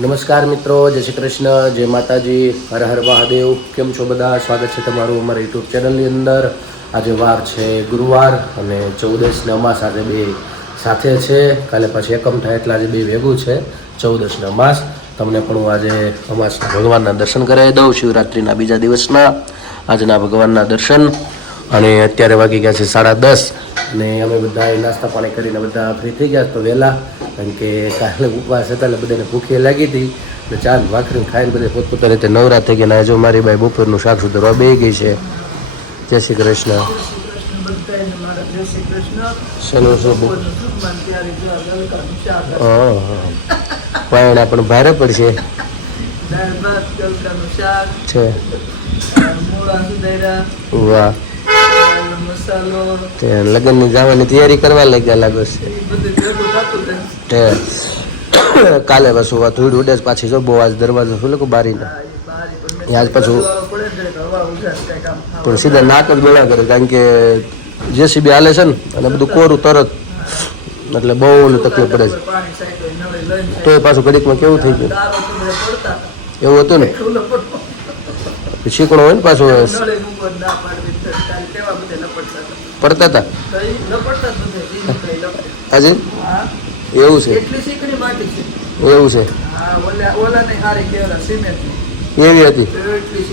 નમસ્કાર મિત્રો, જય શ્રી કૃષ્ણ, જય માતાજી, હર હર મહાદેવ. કેમ છો બધા? સ્વાગત છે તમારું અમારા યુટ્યુબ ચેનલની અંદર. આજે વાર છે ગુરુવાર અને ચૌદશ ને અમાસ આજે બે સાથે છે. કાલે પછી એકમ થાય એટલે આજે બે ભેગું છે, ચૌદશ ને અમાસ. તમને પણ હું આજે અમાસના ભગવાનના દર્શન કરાવી દઉં શિવરાત્રિના બીજા દિવસના. આજના ભગવાનના દર્શન અને અત્યારે વાગી ગયા છે સાડા દસ અને અમે બધા નાસ્તા પાણી કરીને બધા ફ્રી થઈ ગયા તો વહેલા કારણ કે કાલે ઉપવાસ હતા એટલે બધાને ભૂખી લાગી હતી. એટલે ચાલ વાખરીને ખાઈને બધા પોતપોતાની રીતે નવરા થઈ ગયા જો મારી બાઈ બપોરનું શાક સુધારવા બે ગઈ છે. જય શ્રી કૃષ્ણ. શેનું શું પાયણા પણ ભારે પડશે. છે. વાહ. તે લગ્નની જવાની તૈયારી કરવા લાગ્યા લાગો છે. તે કાલે પાછું આ ધૂળ ઉડે પાછી જો બહુ આજ દરવાજો શું કે બારીને. એ આજ પાછું. પણ સીધા નાક જ ગોળા કરે કારણ કે જેસીબી હાલે છે ને અને બધું કોરું તરત. એટલે બહુ તકલીફ પડે છે. તો એ પાછું ઘડીકમાં કેવું થઈ ગયું. એવું હતું ને? શીકણો હોય ને પાછું નળે મૂકવા ના પાડવી તો કાલે કેવા બધા લપડતા હતા. પડતા હતા તો ઈ લપડતા જ બધા, ઈ નીકળે લપડે. આજે હા, એવું છે એટલી ચીકણી માટી. છે એવું છે એવી હતી એટલી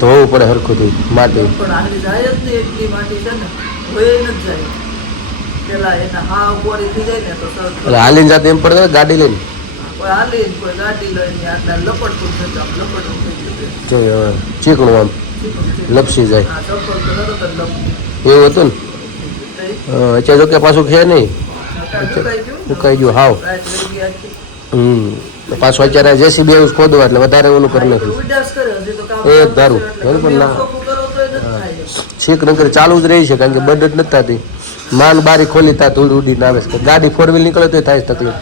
ધોવું પડે હરખું થી માટી. પણ હાલી જાય જ નહીં એટલી માટી છે ને હોય નથી જાય. પેલા એના હાવ પોરી જાય ને તો સરસ એટલે હાલીને જાતે એમ પડે ગાડી લઈને? ચીકણું આમ. લપસી જાય. એવું હતું ને? અચ્છા હા, અત્યારે જો કે પાછું છે નહીં. મુકાઈ ગયું હાવ. હમ પાછું અત્યારે જેસીબી એવું ખોદવા એટલે વધારે ઓલું કરી નથી એ ધારું. બરોબર ના. છીક નકર ચાલુ જ રહી છે કારણ કે બડ જ નથી થતી માન બારી ખોલી તા ધૂળ ઉડીને આવે છે. ગાડી ફોર વ્હીલ નીકળે તો થાય તકલીફ.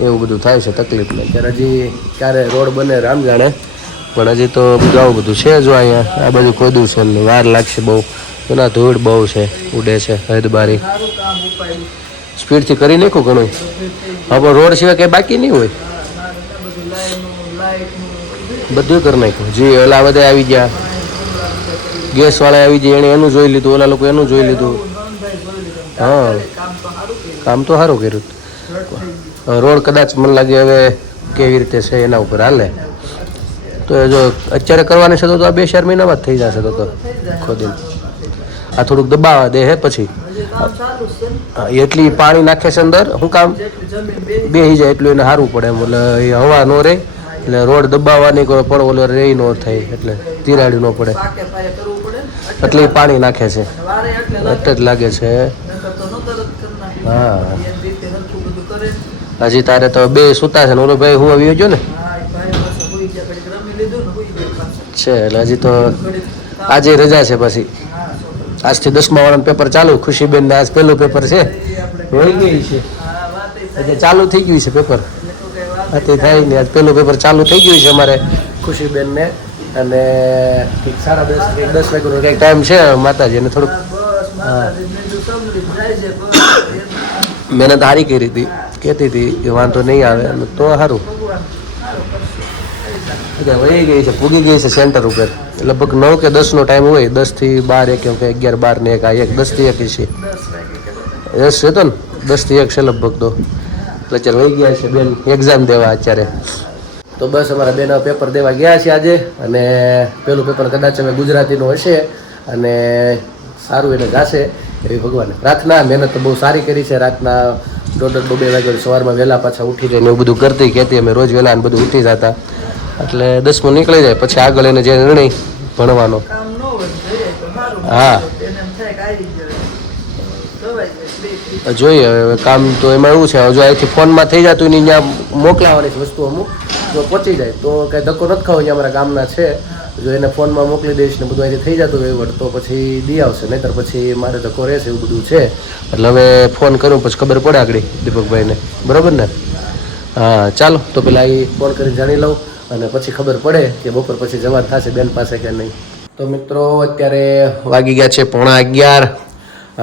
એવું બધું થાય છે તકલીફ. ને ત્યારે હજી ક્યારે રોડ બને રામ જાણે. પણ હજી તો બધું બધું છે જો અહીંયા. આ બધું ખોદું છે ને વાર લાગશે બહુ. એના ધૂળ બહુ છે, ઉડે છે હદ બારી સારું કામ ઉપાડ્યું સ્પીડથી કરી નાખું ઘણું. હવે રોડ સિવાય કંઈ બાકી નહીં હોય. બધું કરી નાખ્યું. જી ઓલા બધા આવી ગયા. ગેસ વાળા આવી ગયા. એણે એનું જોઈ લીધું, ઓલા લોકો એનું જોઈ લીધું. હા. કામ તો સારું કર્યું. રોડ કદાચ મને લાગે હવે કેવી રીતે છે એના ઉપર હાલે. તો જો અત્યારે કરવાની છે તો આ બે ચાર મહિનામાં જ થઈ જશે તો ખોદીને. આ થોડુંક દબાવા દે હે પછી. એટલી પાણી નાખે છે અંદર, શું કામ? બેસી જાય એટલું એને સારું પડે એમ, એટલે એ હવા ન રહે, એટલે રોડ દબાવવાની કોઈ પણ ઓલો રે ન થાય, એટલે તિરાડી ન પડે. એટલે પાણી નાખે છે. એટલે જ લાગે છે. હા. હજી તારે તો બે સુતા છે ને, ઓલો ભાઈ હું આવી ગયો ને? છે, એટલે હજી તો આજે રજા છે પછી. આજથી દસમા વાળાનું પેપર ચાલુ ખુશીબેન આજ પહેલું પેપર છે. હોઈ ગઈ છે. એટલે ચાલુ થઈ ગયું છે પેપર. હતી થાય ને આજ પહેલું પેપર ચાલુ થઈ ગયું છે અમારે ખુશીબેનને. અને સાડા દસ દસ વાગ્યાનો કંઈક ટાઈમ છે, માતાજી અને થોડુંક મહેનત સારી કરી હતી. કહેતી હતી કે વાંધો નહીં આવે તો સારું એટલે વહી ગઈ છે, પૂગી ગઈ છે સેન્ટર ઉપર. લગભગ નવ કે દસનો ટાઈમ હોય દસથી બાર એક એમ કે અગિયાર, બાર ને એક, આ એક દસથી એક છે. યસ છે તો ને? દસથી એક છે લગભગ તો. એટલે અત્યારે વહી ગયા છે બેન એક્ઝામ દેવા અત્યારે. તો બસ અમારા બેન પેપર દેવા ગયા છે આજે અને પેલું પેપર કદાચ અમે ગુજરાતીનું હશે અને સારું એને ગાશે એવી ભગવાન. પ્રાર્થના મહેનત તો બહુ સારી કરી છે, રાતના દોઢ દોઢ, બે વાગે સવારમાં વહેલા પાછા ઉઠી જઈને એવું બધું કરતી કહેતી, અમે રોજ વહેલા અને બધું ઉઠી જતા. એટલે દસમું નીકળી જાય પછી આગળ એને જે નિર્ણય ભણવાનો. હા. જોઈએ હવે કામ તો એમાં એવું છે જો અહીંથી ફોનમાં થઈ જતું એની ત્યાં મોકલાવાની છે વસ્તુ અમુક જો પહોંચી જાય તો કાંઈ ધક્કો નથી ખાવ અહીંયા અમારા ગામના છે. જો એને ફોનમાં મોકલી દઈશ ને બધું અહીંથી થઈ જતું વહીવટ તો પછી દી આવશે નહીતર પછી મારે ધક્કો રહેશે એવું બધું છે. એટલે હવે ફોન કરું પછી ખબર પડે આગળ દીપકભાઈને. બરાબર ને? હા ચાલો તો પેલા એ ફોન કરીને જાણી લઉં. અને પછી ખબર પડે કે બપોર પછી જવાનું થશે બેન પાસે કે નહીં. તો મિત્રો અત્યારે વાગી ગયા છે પોણા અગિયાર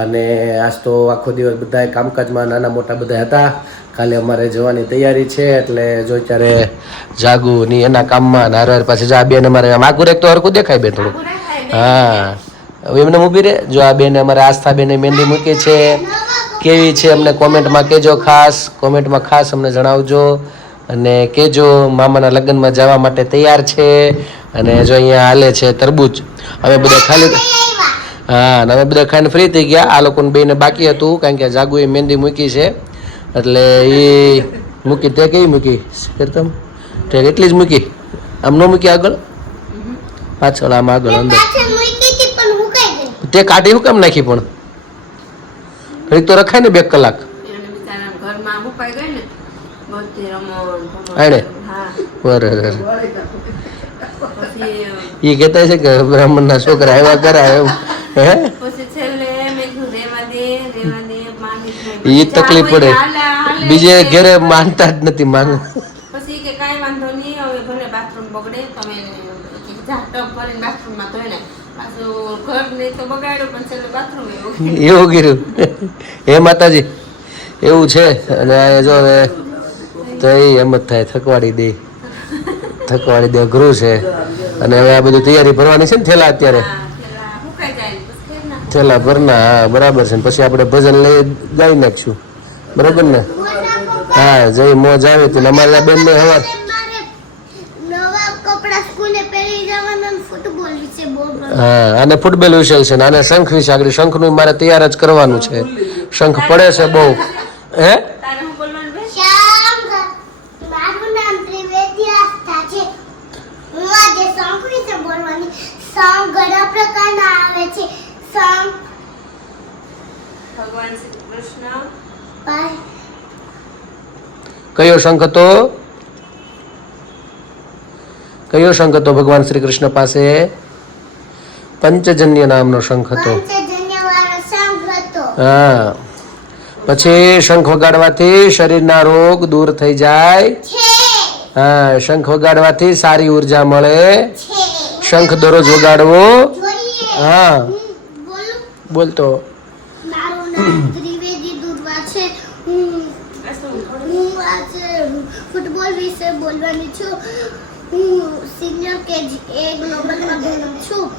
અને આજ તો આખો દિવસ બધા કામકાજમાં નાના મોટા બધા હતા. કાલે અમારે જવાની તૈયારી છે એટલે જો અત્યારે જાગુ ની એના કામમાં નારવાર હારે જો આ બેન અમારે આમ આગું રેક તો હરકું દેખાય બેન થોડું હા. એમને ઊભી રે જો આ બેન અમારે આસ્થા બેને મહેંદી મૂકી છે. કેવી છે અમને કોમેન્ટમાં કહેજો ખાસ. કોમેન્ટમાં ખાસ અમને જણાવજો. અને કેજો મામાના લગ્નમાં જવા માટે તૈયાર છે અને જો અહીંયા હાલે છે તરબૂચ. અમે બધા ખાલી હા, અને અમે બધા ખાઈને ફ્રી થઈ ગયા. આ લોકોને બેને બાકી હતું, કારણ કે જાગુએ મહેંદી મૂકી છે. એટલે એ મૂકી, તે કેવી મૂકી? કરતમ તે એટલી જ મૂકી? આમ ન મૂકી આગળ? પાછળ, આમ આગળ, અંદર. તે કાઢી હું કેમ નાખી પણ? ઘડીક તો રખાય ને બે કલાક એને બિચારા ઘરમાં મુકાઈ ગઈ ને બધી રમણ ભમણ. આણે? બરાબર એ કહેતા છે કે બ્રાહ્મણના છોકરા એવા કરાય એમ. હે? કીધું. ઈ તકલીફ પડે. બીજે ઘેરે માનતા જ નથી માન. પછી કે કાંઈ વાંધો નહીં હવે ભલે બાથરૂમ બગડે. તમે કે જા ટબ ભરીને બાથરૂમમાં ધોઈ નાખ. પાછું ઘર નહીં તો બગાડ્યું પણ છેલ્લે બાથરૂમ એવું. કર્યું. હે માતાજી. એવું છે. અને જો હવે તો એ એમ જ થાય. થકવાડી દે. થકવાડી દે અઘરું છે. અને હવે આ બધી તૈયારી ભરવાની છે ને થેલા અત્યારે. થેલા. ભરના હા બરાબર છે. ને પછી આપણે ભજન લઈ ગાઈ નાખશું. બરાબર ને? હા જઈ મોજ આવે તો. અમારે આ બેન ને હવા મારે નવા કપડા સ્કૂલે પહેરી જવાના અને ફૂટબોલ વિશે બોલવાનું હા અને ફૂટબોલ વિશે છે ને. આને શંખ વિશે આગળ. શંખનું મારે તૈયાર જ કરવાનું છે. શંખ પડે છે બહુ. હે તારે હું બોલવાનું ભાઈ શ્યામ મારું નામ ત્રિવેદી આસ્થા છે હું આજે સોંગ વિશે બોલવાની સોંગ ઘણા પ્રકારના આવે છે. સોંગ ભગવાન શ્રી કૃષ્ણ. કયો શંખ હતો? કયો શંખ હતો ભગવાન શ્રી કૃષ્ણ પાસે? પંચજન્ય નામનો શંખ હતો. હા. પછી શંખ વગાડવાથી શરીરના રોગ દૂર થઈ જાય. હા શંખ વગાડવાથી સારી ઊર્જા મળે. છે. શંખ દરરોજ વગાડવો? હા. હું બોલું. બોલતો. મારું નામ ત્રિવેદી દુર્વા છે. હું હું આજે ફૂટબોલ વિશે બોલવાની છું. હું સિનિયર કેજી એ ગ્લોબલમાં ભણું છું.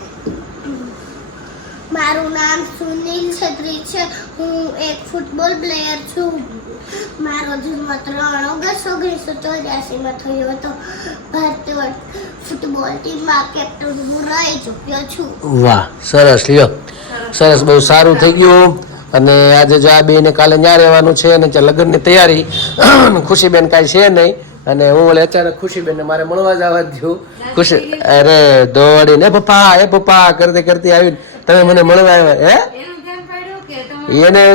મારું નામ સુનિલ છત્રી છે. હું એક ફૂટબોલ પ્લેયર છું. મારો જન્મ ત્રણ ઓગસ્ટ ઓગણીસો ચોર્યાસીમાં થયો હતો. ભારતીય ફૂટબોલ ટીમમાં કેપ્ટન હું રહી ચૂક્યો છું. વાહ સરસ લ્યો. સરસ. બહુ સારું થઈ ગયું. અને આજે જો આ બેને કાલે ન્યા રહેવાનું છે અને ત્યાં લગ્નની તૈયારી ખુશીબેન કાંઈ છે નહીં. અને હું વળી અચાનક ખુશીબેનને મારે મળવા જવા દઉં ખુશી અરે દોડીને પપ્પા એ પપ્પા કરતી કરતી આવીને તમે મને મળવા આવ્યા હે? એનું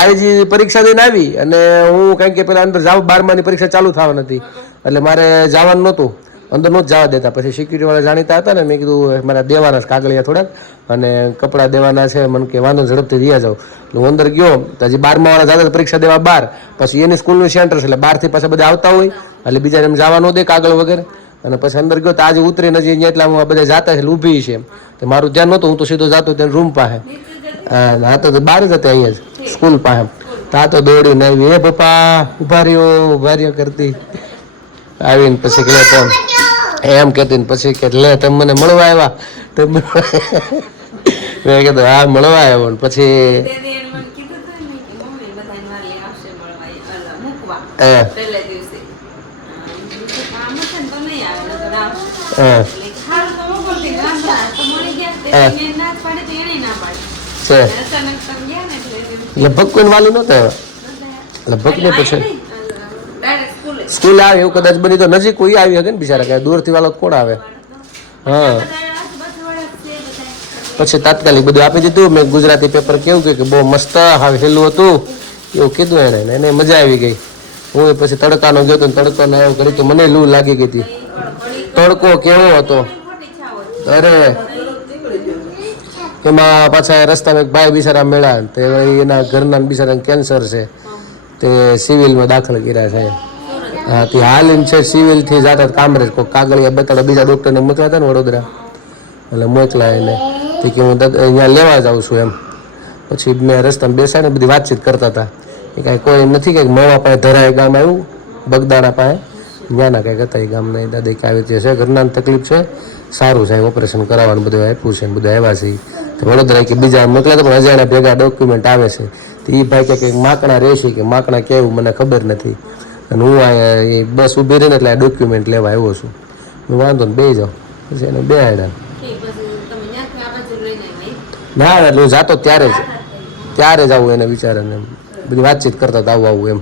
આવી પરીક્ષા દઈને આવી અને હું કારણ કે પેલા અંદર જાવ બારમાની પરીક્ષા ચાલુ થવાની હતી. એટલે મારે જવાનું નહોતું. અંદર નહોતું જવા દેતા. પછી સિક્યુરિટીવાળા જાણીતા હતા ને મેં કીધું મારા દેવાના છે કાગળિયા થોડાક અને કપડાં દેવાના છે મને કે વાંધો ઝડપથી રહ્યા જાઉં એટલે હું અંદર ગયો. તો હજી બારમાવાળા જતા પરીક્ષા દેવા બાર. પછી એની સ્કૂલનું સેન્ટર છે એટલે બહારથી પાછા બધા આવતા હોય. એટલે બીજા એમ જવા ન દે કાગળ વગેરે. અને પછી અંદર ગયો તો આજે ઉતરીને નથી અહીંયા એટલા બધા જાતા છે ઊભી છે તો મારું ધ્યાન નહોતું હું તો સીધો જાતો ત્યાં રૂમ પાસે. હા તો બહાર જ હતા અહીંયા જ સ્કૂલ પાસે તા તો દોડીને આવી. એ પપ્પા ઊભા રહ્યો ઊભા રહ્યો કરતી. આવીને પછી કે તો એમ કહેતી પછી કે લે તમે મને મળવા આવ્યા. તમે મેં કીધું હા મળવા આવ્યો. ને પછી લગભગ કોઈને વાલી નહોતા લગભગ ને પછી? સ્કૂલે આવે એવું કદાચ બની તો નજીક કોઈ આવી શકે ને બિચારા કે દૂરથી વાળો કોણ આવે? હા. પછી તાત્કાલિક બધું આપી દીધું. મેં ગુજરાતી પેપર કેવું કે બહુ મસ્ત હેલું હતું. એવું કીધું એને એને મજા આવી ગઈ. હું પછી તડકાનો ગયો તો ને તડકાનો આવ્યો કરી તો મને લૂ લાગી ગઈ હતી. તડકો કેવો હતો. અરે. એમાં પાછા રસ્તામાં એક ભાઈ બિચારા મેળા તે એના ઘરના બિચારાને કેન્સર છે. તે સિવિલમાં દાખલ કર્યા છે. હા, તે હાલ એમ છે સિવિલથી જાતા કામરેજ કોઈ કાગળિયા બતાડે, બીજા ડૉક્ટરને મોકલા હતા ને વડોદરા. એટલે મોકલા એને. તે કે હું અહીંયા લેવા જાઉં છું એમ. પછી મેં રસ્તામાં બેસાડીને બધી વાતચીત કરતા હતા. એ કાંઈ કોઈ નથી કંઈક મવા પાસે ધરાય ગામ આવ્યું, બગદાણા પાસે. ત્યાંના કંઈક હતા એ ગામના એ દાદા કે આવી રીતે છે ઘરના તકલીફ છે. સારું છે ઓપરેશન કરાવવાનું બધું આપ્યું છે બધું આવ્યા છે. તો વડોદરા કે બીજા મોકલ્યા તો પણ અજાણ્યા ભેગા ડોક્યુમેન્ટ આવે છે. તો એ ભાઈ કે કંઈક માકણા રહેશે કે માકણા કેવું મને ખબર નથી. અને હું આ એ બસ ઊભી રહીને એટલે આ ડોક્યુમેન્ટ લેવા આવ્યો છું. હું વાંધો ને બે જાઉં પછી એને બે આડ્યા ઠીક પછી તમે ત્યાંથી આ બાજુ લઈને આવી ના એટલે હું જાતો ત્યારે જ ત્યારે જ આવું એને વિચારે એમ. બધી વાતચીત કરતા તો આવું આવું એમ.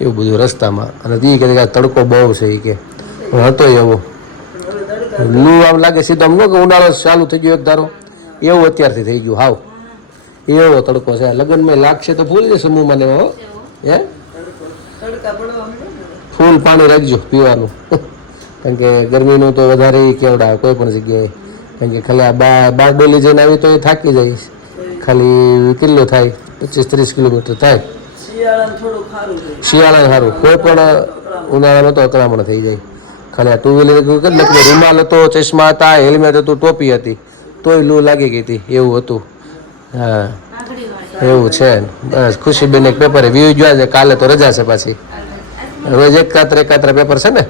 એવું બધું રસ્તામાં. અને એ કે આ તડકો બહુ છે એ કે. પણ હતો એવો. લૂ આમ લાગે સીધો આમ કે ઉનાળો ચાલુ થઈ ગયો એક ધારો. એવું અત્યારથી થઈ ગયું, હાવ. એવો તડકો છે. લગ્નમાં લાગશે તો ફૂલ ને સમૂહમાં ને હો. હે. ફૂલ પાણી રાખજો પીવાનું. કારણ કે ગરમીનું તો વધારે કેવડા કોઈ પણ જગ્યાએ. કારણ કે ખાલી આ બા, બાર ડોલી જઈને આવી તો એ થાકી જાય. ખાલી કેટલું થાય પચીસ ત્રીસ કિલોમીટર થાય. શિયાળામાં થોડું ખારું રહે શિયાળા સારું. કોઈ પણ ઉનાળામાં તો અકળામણ થઈ જાય. ખાલી આ ટુ વ્હીલર રૂમાલ હતો, ચશ્મા હતા હેલ્મેટ હતું, ટોપી હતી. તોય લૂ લાગી ગઈ હતી. એવું હતું. હા. એવું છે. બસ ખુશીબેન એક પેપર વ્યૂ જોયા. છે કાલે તો રજા છે પાછી. રોજ એક કાતરે એક કાતરે પેપર છે ને?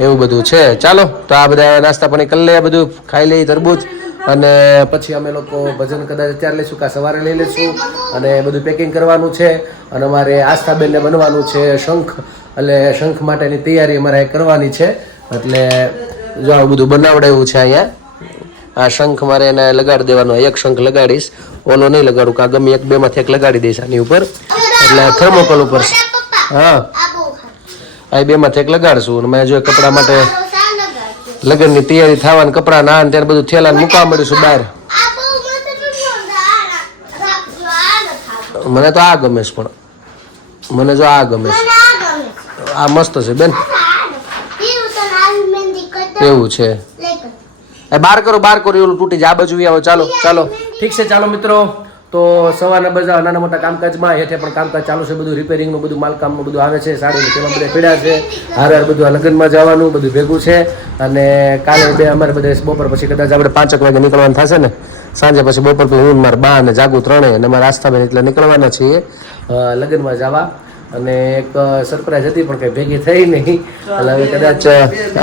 એવું બધું છે. ચાલો, તો આ બધા નાસ્તા પાણી કરી લે બધું ખાઈ લઈએ તરબૂચ. અને પછી અમે લોકો ભજન કદાચ અત્યારે લઈશું કાં સવારે લઈ લઈશું. અને બધું પેકિંગ કરવાનું છે. અને અમારે આસ્થાબેનને બનવાનું છે શંખ. એટલે શંખ માટેની તૈયારી અમારે કરવાની છે. એટલે જો બધું બનાવડાવ્યું છે અહીંયા. આ શંખ મારે એને લગાડી દેવાનો. એક શંખ લગાડીશ. ઓલો નહીં લગાડું, કાં ગમે એક બેમાંથી એક લગાડી દઈશ આની ઉપર. એટલે થર્મોકોલ ઉપર હા. આ બેમાંથી એક લગાડશું. અને મેં જો કપડા માટે લગ્નની તૈયારી થવાની, કપડા ના ત્યારે બધું થેલા મૂકવા મળીશું બહાર. મને તો આ ગમે છે પણ. મને જો આ ગમે છે. આ મસ્ત છે બેન. એવું છે. એ બાર કરો બાર કરો એવું તૂટી જાય. આ બાજુ આવો ચાલો ચાલો. ઠીક છે ચાલો મિત્રો. તો સવારના બધા નાના મોટા કામકાજમાં હેઠે પણ કામકાજ ચાલુ છે બધું રિપેરિંગનું બધું માલકામનું બધું આવે છે. સારું તેમાં બધા પીડા છે. હાર હાર બધું આ લગ્નમાં જવાનું બધું ભેગું છે. અને કાલે બે અમારે બધા બપોર પછી કદાચ આપણે પાંચક વાગે નીકળવાનું થશે ને સાંજે પછી બપોર પછી હું મારા બા અને જાગુ ત્રણેય અને મારા આસ્થાબેન એટલે નીકળવાના છીએ લગ્નમાં જવા. અને એક સરપ્રાઈઝ હતી પણ કઈ ભેગી થઈ નહીં. એટલે હવે કદાચ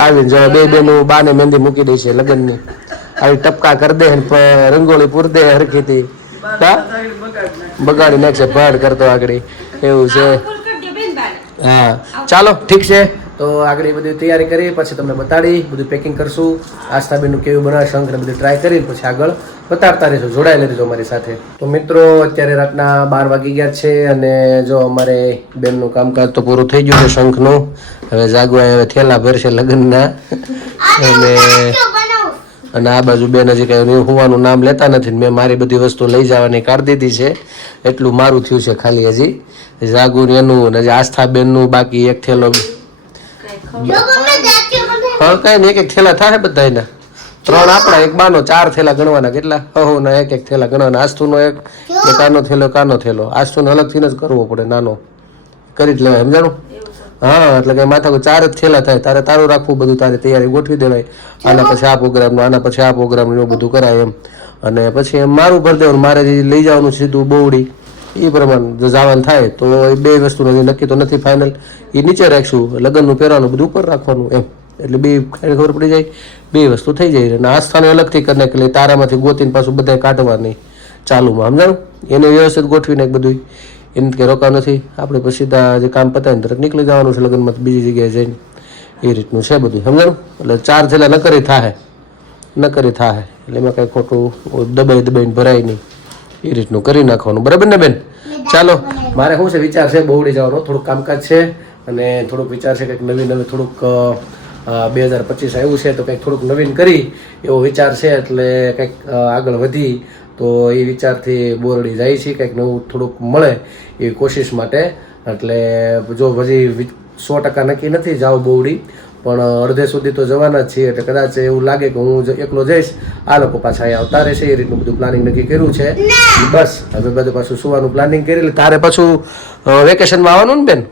આવીને જો બે બેનું બાને મહેંદી મૂકી દઈ છે લગ્નની. આવી ટપકા કરી દે ને રંગોળી પૂર દે હરખીથી બગાડ નાખે. બગાડી નાખશે ભાડ કરતો આગળ. એવું છે. દો હા. ચાલો ઠીક છે. તો આગળ એ બધી તૈયારી કરી, પછી તમને બતાડી, બધું પેકિંગ કરશું. આસ્થાબેનનું કેવું બનાવે શંખ ને બધું ટ્રાય કરી, પછી આગળ બતાડતા રહીશું જોડાયેલા રહીશું અમારી સાથે. તો મિત્રો, અત્યારે રાતના બાર વાગી ગયા છે અને જો અમારે બેનનું કામકાજ તો પૂરું થઈ ગયું છે શંખનું. હવે જાગવા હવે થેલા ભરશે લગ્નના. અને અને આ બાજુ બેન હજી કઈ હોવાનું નામ લેતા નથી મેં મારી બધી વસ્તુ લઈ જવાની કાઢી દીધી છે. એટલું મારું થયું છે ખાલી હજી. જાગુર એનું અને આસ્થા બેનનું બાકી એક થેલો હા કઈ નહીં એક એક થેલા થાય બધાયના. ત્રણ આપણા એક બાનો ચાર થેલા ગણવાના. કેટલા? હો ના એક એક થેલા ગણવાના. આસ્તુનો એક એક આનો થેલો કાનો થેલો. આસ્તુનો અલગથી જ કરવો પડે નાનો. કરી જ લેવાય સમજાણું? હા એટલે કે માથા ચાર જ થેલા થાય. તારે તારું રાખવું બધું તારે તૈયારી ગોઠવી દેવાય. આના પછી આ પ્રોગ્રામનું આના પછી આ પ્રોગ્રામનું એવું બધું કરાય એમ. અને પછી એમ મારું ભરી દેવાનું મારે જે લઈ જવાનું સીધું બોવડી. એ પ્રમાણે જો જવાનું થાય, તો એ બે વસ્તુ નથી નક્કી તો નથી ફાઇનલ એ નીચે રાખશું. લગ્નનું પહેરવાનું બધું ઉપર રાખવાનું એમ. એટલે બે ખબર પડી જાય, બે વસ્તુ થઈ જાય. અને આસ્થાને અલગથી કરીને એટલે તારામાંથી ગોતીને પાછું બધા કાઢવાની ચાલુમાં. સમજાણું? એને વ્યવસ્થિત ગોઠવીને બધું એને કે રોકાવ નથી. આપણે પછી સીધા જે કામ પતાવીને તરત નીકળી જવાનું છે લગ્નમાં બીજી જગ્યાએ જઈને. એ રીતનું છે બધું સમજાણું? એટલે ચાર થેલા ન કરી થાય ન કરી થાય એટલે એમાં કાંઈ ખોટું દબાઈ દબાઈને ભરાય નહીં. એ રીતનું કરી નાખવાનું. બરાબર ને બેન? ચાલો મારે શું છે વિચાર છે બહુડી જવાનો થોડુંક કામકાજ છે અને થોડુંક વિચાર છે કંઈક નવી નવી થોડુંક બે હજાર પચીસ આવ્યું છે તો કંઈક થોડુંક નવીન કરી એવો વિચાર છે એટલે કંઈક આગળ વધી તો એ વિચારથી બોરડી જાય છે કંઈક નવું થોડુંક મળે એવી કોશિશ માટે. એટલે જો હજી સો ટકા નક્કી નથી જાઓ બોવડી પણ અડધે સુધી તો જવાના જ છીએ. એટલે કદાચ એવું લાગે કે હું એકલો જઈશ આ લોકો પાછા અહીંયા આવતા રહેશે. એ રીતનું બધું પ્લાનિંગ નક્કી કર્યું છે. બસ હવે બધું પાછું સુવાનું પ્લાનિંગ કરી લે. તારે પાછું વેકેશનમાં આવવાનું ને બેન?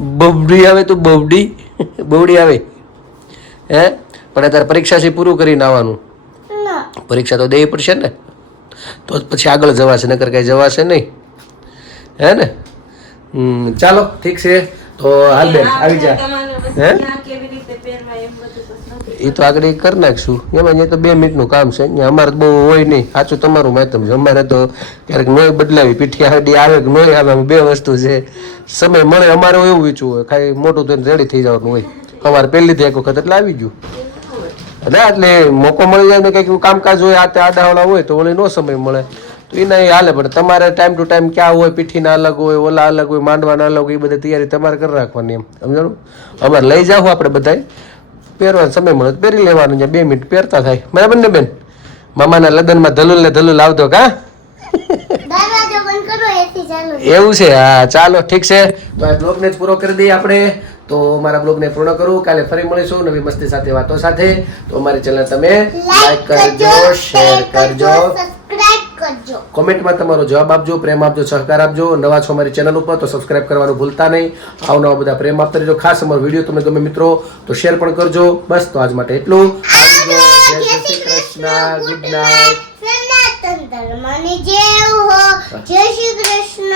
બોબડી આવે. તો બબડી. બબડી આવે. હે? પણ અત્યારે પરીક્ષા છે પૂરું કરીને આવવાનું. પરીક્ષા તો દેવી પડશે ને. તો પછી આગળ જવાશે નકર કાંઈ જવાશે નહીં. હે ને? હમ, ચાલો ઠીક છે. તો હાલ બેન આવી જા. હે? એ તો આગળ કરી નાખશું. એમાં અહીંયા તો બે મિનિટનું કામ છે. અહીંયા અમારે બહુ હોય નહીં. સાચું તમારું માધ્યમ છે. અમારે તો ક્યારેક નોય બદલાવી. પીઠી આડી આવે કે નોય આવે બે વસ્તુ છે. સમય મળે અમારે એવું વીચવું હોય. ખાલી મોટું થઈને રેડી થઈ જવાનું હોય. અમારે પહેલીથી એક વખત એટલે આવી ગયું. ના એટલે મોકો મળી જાય ને કંઈક કામકાજ હોય આ તે આડાવાળા હોય તો ઓલી નો સમય મળે. તો એના એ હાલે પણ તમારે ટાઈમ ટુ ટાઈમ ક્યાં હોય પીઠીના અલગ હોય ઓલા અલગ હોય માંડવાના અલગ હોય એ બધી તૈયારી તમારે કરી રાખવાની એમ. સમજાણું? અમારે લઈ જાવ આપણે બધાય. પહેરવાનો સમય મળે પહેરી લેવાનું છે બે મિનિટ પહેરતા થાય. બરાબર ને બેન? મામાના લગ્નમાં ધલુલ ને ધલુલ આવતો કા બંધ એવું છે? હા ચાલો ઠીક છે. તો આ બ્લોગને જ પૂરો કરી દઈએ આપણે. તો મારા બ્લોગને પૂર્ણ કરું. કાલે ફરી મળીશું નવી મસ્તી સાથે વાતો સાથે. તો અમારી ચેનલ તમે લાઈક કરજો શેર કરજો સબસ્ક્રાઇબ કરજો કોમેન્ટમાં તમારો જવાબ આપજો પ્રેમ આપજો સહકાર આપજો. નવા છો અમારી ચેનલ ઉપર તો સબસ્ક્રાઇબ કરવાનું ભૂલતા નહીં. આવનવા બધા પ્રેમ આપતા રહેજો. ખાસ અમારો વીડિયો તમને ગમે મિત્રો તો શેર પણ કરજો. બસ તો આજ માટે એટલું. આવજો. જય શ્રી કૃષ્ણ. Good night. હો. જય શ્રી કૃષ્ણ.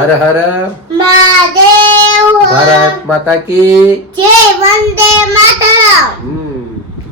હર હર. મહાદેવ ભારત માતા કી. જય વંદે માતરમ.